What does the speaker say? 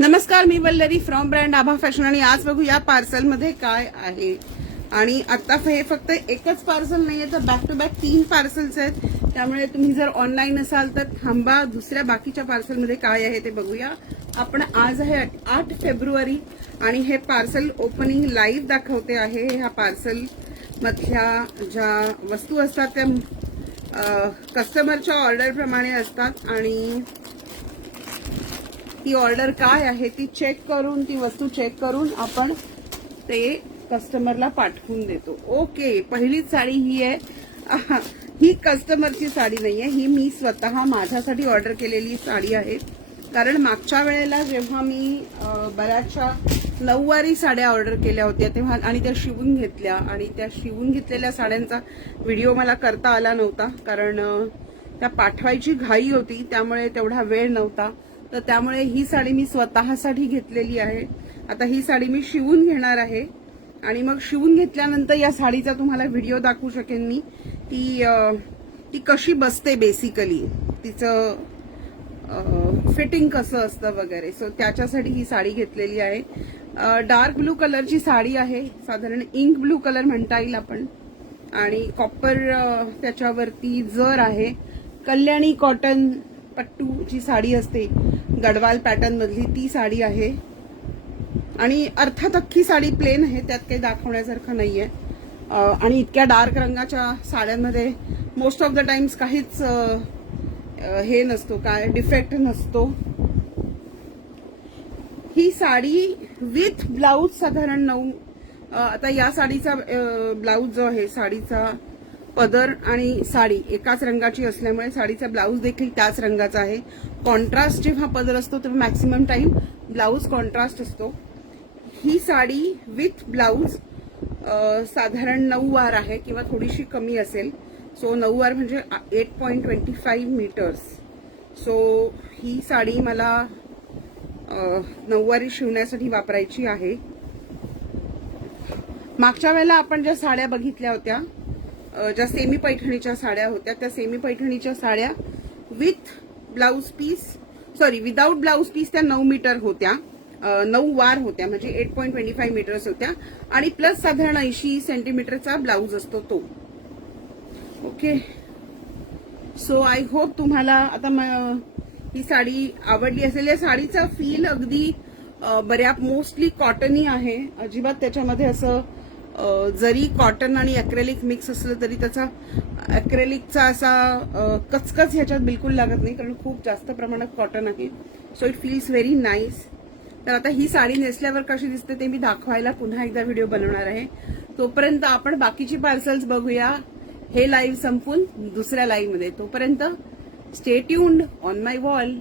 नमस्कार, मी Vallari from brand Aabha fashion आणि आज बघू या पार्सल मध्ये काय आहे. आणि आता हे फक्त एकच पार्सल नाहीये तर बॅक टू बॅक 3 पार्सल्स आहेत. त्यामुळे तुम्ही जर ऑनलाईन असाल तर थांबा, दुसऱ्या बाकीच्या पार्सल मध्ये काय आहे ते बघूया. आपण आज आहे 8 फेब्रुवारी आणि हे पार्सल ओपनिंग लाईव्ह दाखवते आहे. ह्या पार्सल मधल्या ज्या वस्तू असतात त्या कस्टमरच्या ऑर्डर प्रमाणे असतात आणि ती ऑर्डर काय आहे ती चेक करून, ती वस्तू चेक करून आपण ते कस्टमरला पाठवून देतो. ओके, पहिलीच साडी ही आहे. ही कस्टमरची साडी नाहीये, ही मी स्वतः माझ्यासाठी ऑर्डर केलेली साडी आहे. कारण मागच्या वेळेला जेव्हा मी बऱ्याचशा नऊवारी साड्या ऑर्डर केल्या होत्या तेव्हा आणि त्या शिवून घेतल्या आणि त्या शिवून घेतलेल्या साड्यांचा व्हिडिओ मला करता आला नव्हता. कारण त्या पाठवायची घाई होती, त्यामुळे तेवढा वेळ नव्हता. तर त्यामुळे ही साडी मी स्वतःसाठी घेतलेली आहे. आता ही साडी मी शिवून घेणार आहे आणि मग शिवून घेतल्यानंतर या साडीचा तुम्हाला व्हिडिओ दाखवू शकेन मी. ती कशी बसते, बेसिकली तिचं फिटिंग कसं असतं वगैरे. सो त्याच्यासाठी ही साडी घेतलेली आहे. डार्क ब्लू कलरची साडी आहे, साधारण इंक ब्लू कलर म्हणता येईल आपण. आणि कॉपर त्याच्यावरती जर आहे. कल्याणी कॉटन पट्टू जी साडी असते गडवाल पॅटर्न मधली ती साडी आहे. आणि अर्थात अख्खी साडी प्लेन आहे, त्यात काही दाखवण्यासारखं नाहीये. आणि इतक्या डार्क रंगाच्या साड्यांमध्ये मोस्ट ऑफ द टाइम्स काहीच हे नसतो, काय डिफेक्ट नसतो. ही साडी विथ ब्लाऊज साधारण 9. आता या साडीचा ब्लाऊज जो आहे, साडीचा पदर आणि साडी एकाच रंगाची असल्यामुळे साडीचा ब्लाऊज देखील त्याच रंगाचा आहे. कॉन्ट्रास्ट जेव्हा पदर असतो तेव्हा मॅक्सिमम टाइम ब्लाऊज कॉन्ट्रास्ट असतो. ही साडी विथ ब्लाऊज साधारण 9 वार आहे किंवा थोडीशी कमी असेल. सो 9 वार म्हणजे 8.25 मीटर्स. सो ही साडी मला 9 वारी शिवण्यासाठी वापरायची आहे. मागच्या वेळेला आपण ज्या साड्या बघितल्या होत्या, ज्या सेमी पैठणीच्या साड्या होत्या, त्या सेमी पैठणीच्या साड्या with blouse piece, sorry without blouse piece, त्या 9 मीटर होत्या, 9 वार होत्या, म्हणजे 8.25 मीटर्स होत्या. आणि प्लस साधारण 80 सेंटीमीटरचा ब्लाऊज असतो तो. ओके, सो आय होप तुम्हाला आता ही साडी आवडली असेल. या साडीचा फील अगदी मोस्टली कॉटनी आहे. अजिबात त्याच्यामध्ये असं जरी कॉटन आणि अक्रेलिक मिक्स असलं तरी त्याचा अक्रेलिकचा असा कचकच ह्याच्यात बिलकुल लागत नाही, कारण खूप जास्त प्रमाणात कॉटन आहे. So it feels very nice. तर आता ही साडी नेसल्यावर कशी दिसते ते मी दाखवायला पुन्हा एकदा व्हिडिओ बनवणार आहे. तोपर्यंत आपण बाकीची पार्सल्स बघूया, हे लाईव्ह संपून दुसऱ्या लाईव्ह मध्ये. तोपर्यंत stay tuned on my wall.